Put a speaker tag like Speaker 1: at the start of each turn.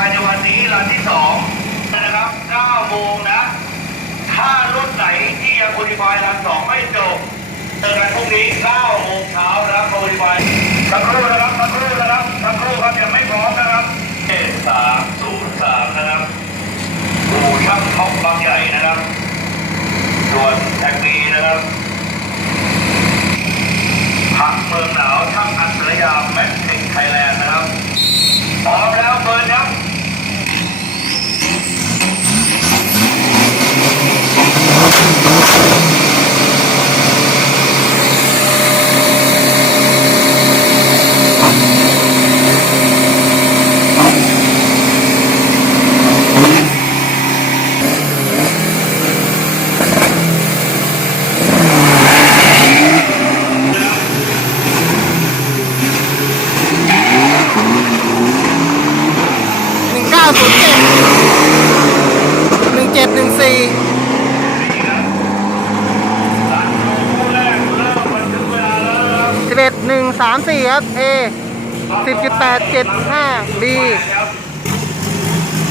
Speaker 1: ายในวันนี้รันที่สองนะครับ9โมงนะ ถ้ารุ่นไหนที่ยังคุริฟายหลันสองไม่จบเจอกันพรุ่งนี้9โมงเช้านะครับคุริฟายสักครู่นะครับสักครู่นะครับสักครู่ครับยังไม่พร้อมนะครับเอสามศูนย์สามนะครับอู่ช่างท้องบางใหญ่นะครับส่วนแท็กซี่นะครับผักเมืองหนาวช่างอัจฉริยะแม็กซิกไทยแลนด์นะครับ
Speaker 2: ศูนย์เจ็ดหนึ่งเจ็ดหนึ่งสี่
Speaker 1: แรกเริ่มบันทึกเวลาแล้วนะครับ
Speaker 2: สิบเอ็ดหนึ่งสามสี่ครับ A
Speaker 1: สิบจุดแปดเจ็ดห้า B